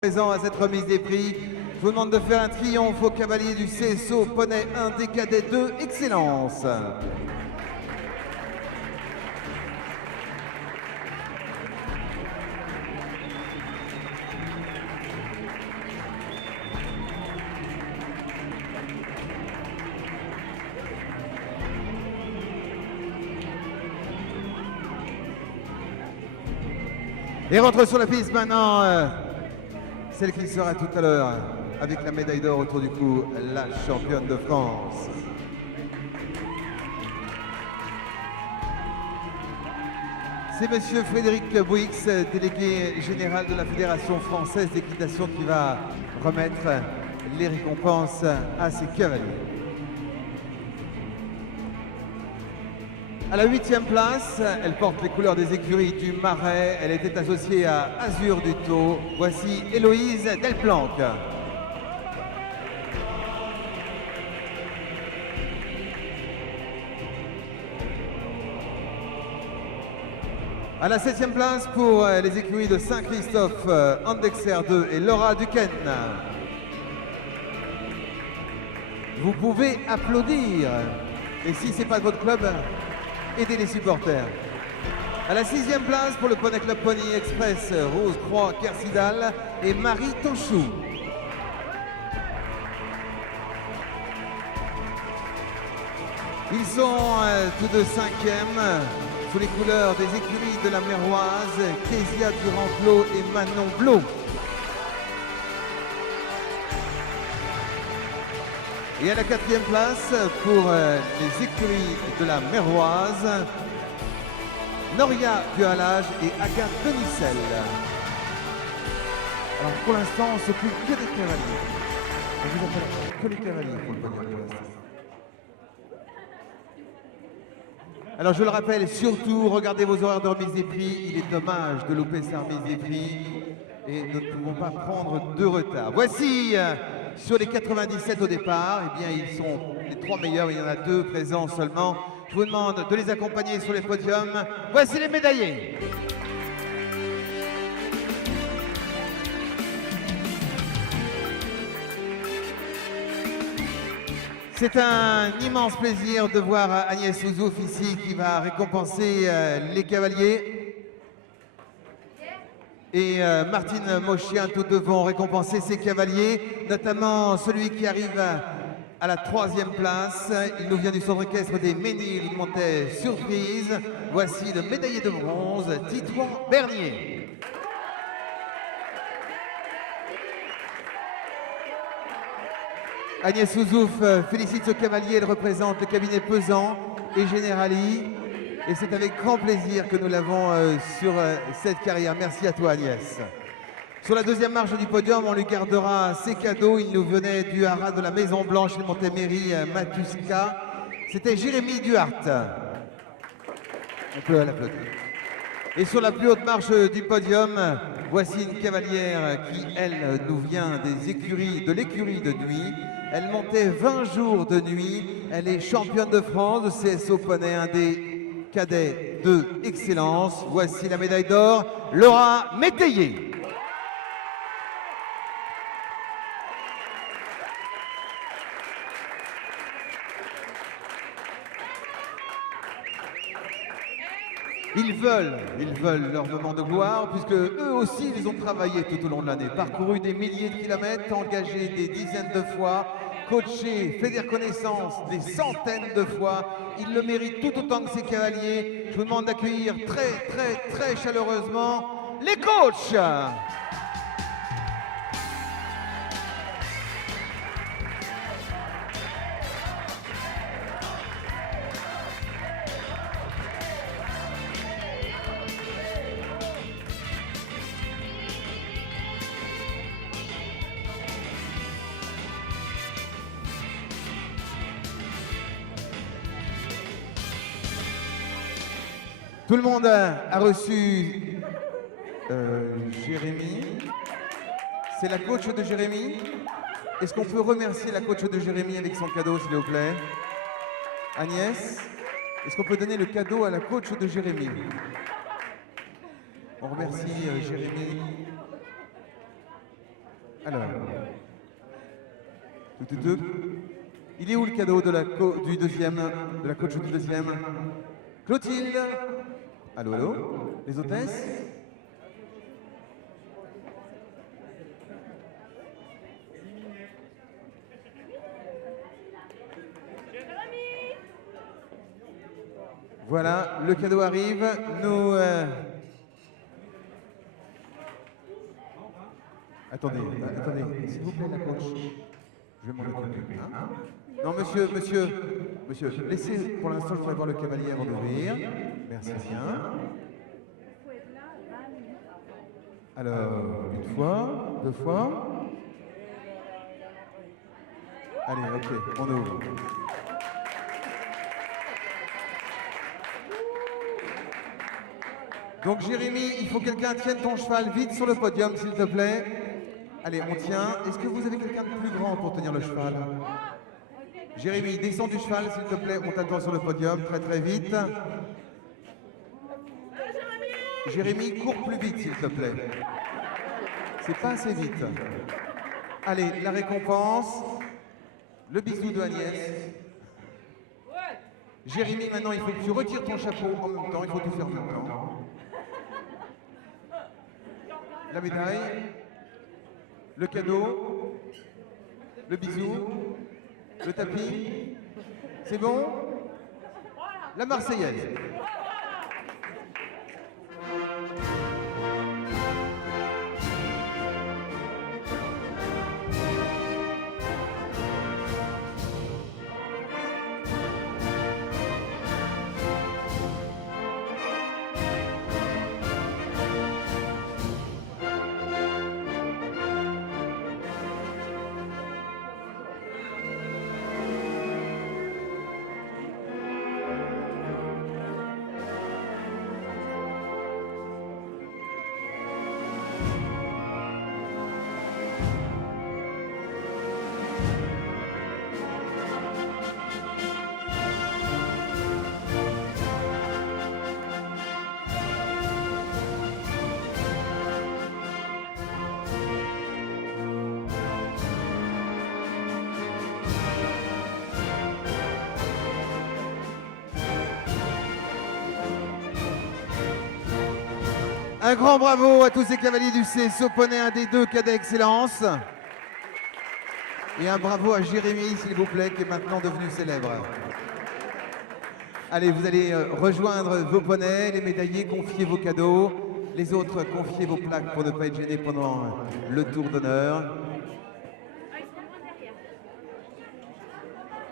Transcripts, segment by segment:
Présent à cette remise des prix, je vous demande de faire un triomphe au cavalier du CSO Poney 1 des cadets 2 Excellence. Et rentre sur la piste maintenant celle qui sera tout à l'heure avec la médaille d'or autour du cou, la championne de France. C'est monsieur Frédéric Bouix, délégué général de la Fédération française d'équitation, qui va remettre les récompenses à ses cavaliers. À la 8e place, elle porte les couleurs des écuries du Marais. Elle était associée à Azur du Taux. Voici Héloïse Delplanque. À la 7e place pour les écuries de Saint-Christophe, Andexer 2 et Laura Duquesne. Vous pouvez applaudir. Et si ce n'est pas votre club, aidez les supporters. À la 6e place pour le Poney Club Pony Express, Rose Croix Kersidal et Marie Tonchou. Ils sont tous deux 5e sous les couleurs des écuries de la Méroise, Kézia Durand-Plot et Manon Blot. Et à la 4e place pour les écuries de la Méroise, Noria Duhalage et Agathe Denicel. Alors pour l'instant, on s'occupe que des cavaliers. On vous appelle que les cavaliers pour le podium pour l'instant. Alors je le rappelle, surtout regardez vos horaires de remise des prix. Il est dommage de louper sa remise des prix et nous ne pouvons pas prendre de retard. Voici sur les 97 au départ, eh bien ils sont les 3 meilleurs, il y en a 2 présents seulement. Je vous demande de les accompagner sur les podiums. Voici les médaillés. C'est un immense plaisir de voir Agnès Ouzouf ici qui va récompenser les cavaliers. Et Martine Mochien, tous deux vont récompenser ces cavaliers, notamment celui qui arrive à la 3e place. Il nous vient du centre équestre des Menhirs, il montait surprise. Voici le médaillé de bronze, Titouan Bernier. Agnès Ouzouf félicite ce cavalier, elle représente le cabinet Pesant et Generali. Et c'est avec grand plaisir que nous l'avons sur cette carrière. Merci à toi Agnès. Sur la 2e marche du podium, on lui gardera ses cadeaux. Il nous venait du haras de la Maison Blanche, il montait mairie Matuska. C'était Jérémy Duhart. On peut l'applaudir. Et sur la plus haute marche du podium, voici une cavalière qui, elle, nous vient des écuries, de l'écurie de nuit. Elle montait 20 jours de nuit. Elle est championne de France de CSO Poney, un des cadets de Excellence. Voici la médaille d'or, Laura Métayer. Ils veulent leur moment de gloire, puisque eux aussi, ils ont travaillé tout au long de l'année, parcouru des milliers de kilomètres, engagé des dizaines de fois, coaché, fait des reconnaissances des centaines de fois. Ils le méritent tout autant que ces cavaliers. Je vous demande d'accueillir très chaleureusement les coachs. Tout le monde a reçu Jérémy. C'est la coach de Jérémy. Est-ce qu'on peut remercier la coach de Jérémy avec son cadeau, s'il vous plaît? Agnès, est-ce qu'on peut donner le cadeau à la coach de Jérémy? On remercie Jérémy. Alors. Tout. Il est où le cadeau de du deuxième, de la coach du deuxième? Clotilde. Allô, allô? Les hôtesses? Voilà, le cadeau arrive. Nous... Attendez, s'il vous plaît, la coach. Je vais m'en occuper. Hein? Non, monsieur, laissez, pour l'instant, je voudrais voir le cavalier avant d'ouvrir. Merci bien. Alors, une fois, deux fois. Allez, ok, on ouvre. Donc Jérémy, il faut que quelqu'un tienne ton cheval vite sur le podium, s'il te plaît. Allez, on tient. Est-ce que vous avez quelqu'un de plus grand pour tenir le cheval? Jérémy, descends du cheval, s'il te plaît. On t'attend sur le podium, très très vite. Jérémy, cours plus vite, s'il te plaît. C'est pas assez vite. Allez, la récompense. Le bisou de Agnès. Jérémy, maintenant, il faut que tu retires ton chapeau en même temps. Il faut tout faire en même temps. La médaille. Le cadeau. Le bisou. Le tapis. C'est bon? La Marseillaise. Un grand bravo à tous ces cavaliers du C, Soponnet, un des deux cadets excellence. Et un bravo à Jérémy, s'il vous plaît, qui est maintenant devenu célèbre. Allez, vous allez rejoindre vos poneys, les médaillés, confiez vos cadeaux. Les autres, confiez vos plaques pour ne pas être gênés pendant le tour d'honneur.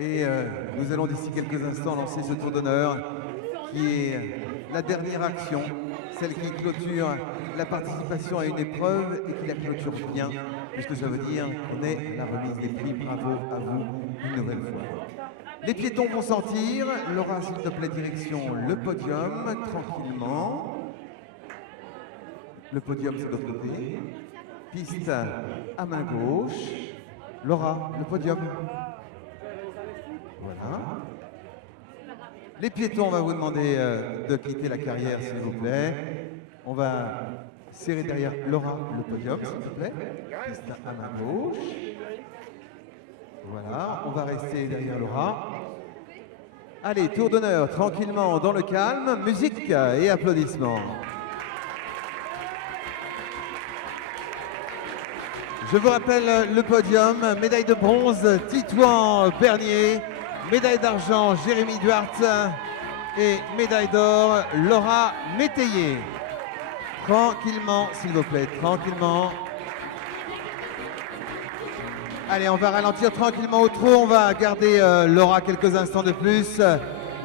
Et nous allons d'ici quelques instants lancer ce tour d'honneur qui est la dernière action, celle qui clôture la participation à une épreuve et qui la clôture bien, puisque ça veut dire qu'on est à la remise des prix. Bravo à vous une nouvelle fois. Les piétons vont sortir. Laura, s'il te plaît, direction le podium, tranquillement. Le podium, c'est de l'autre côté. Piste à main gauche. Laura, le podium. Voilà. Les piétons, on va vous demander de quitter la carrière, s'il vous plaît. On va serrer derrière Laura le podium, s'il vous plaît. Piste à main gauche. Voilà, on va rester derrière Laura. Allez, tour d'honneur, tranquillement, dans le calme. Musique et applaudissements. Je vous rappelle le podium. Médaille de bronze, Titouan Bernier. Médaille d'argent, Jérémy Duarte. Et médaille d'or, Laura Métayer. Tranquillement, s'il vous plaît, tranquillement. Allez, on va ralentir tranquillement au trot. On va garder Laura quelques instants de plus.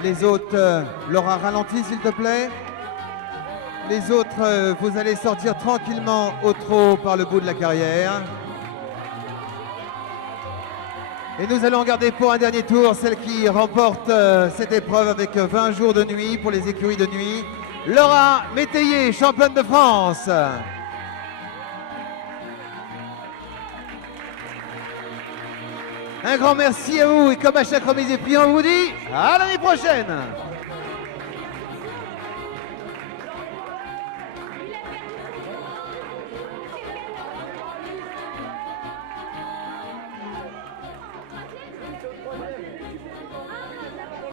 Les autres, Laura, ralentis, s'il te plaît. Les autres, vous allez sortir tranquillement au trot par le bout de la carrière. Et nous allons garder pour un dernier tour celle qui remporte cette épreuve avec 20 jours de nuit pour les écuries de nuit. Laura Métayer, championne de France. Un grand merci à vous et comme à chaque remise des prix, on vous dit à l'année prochaine.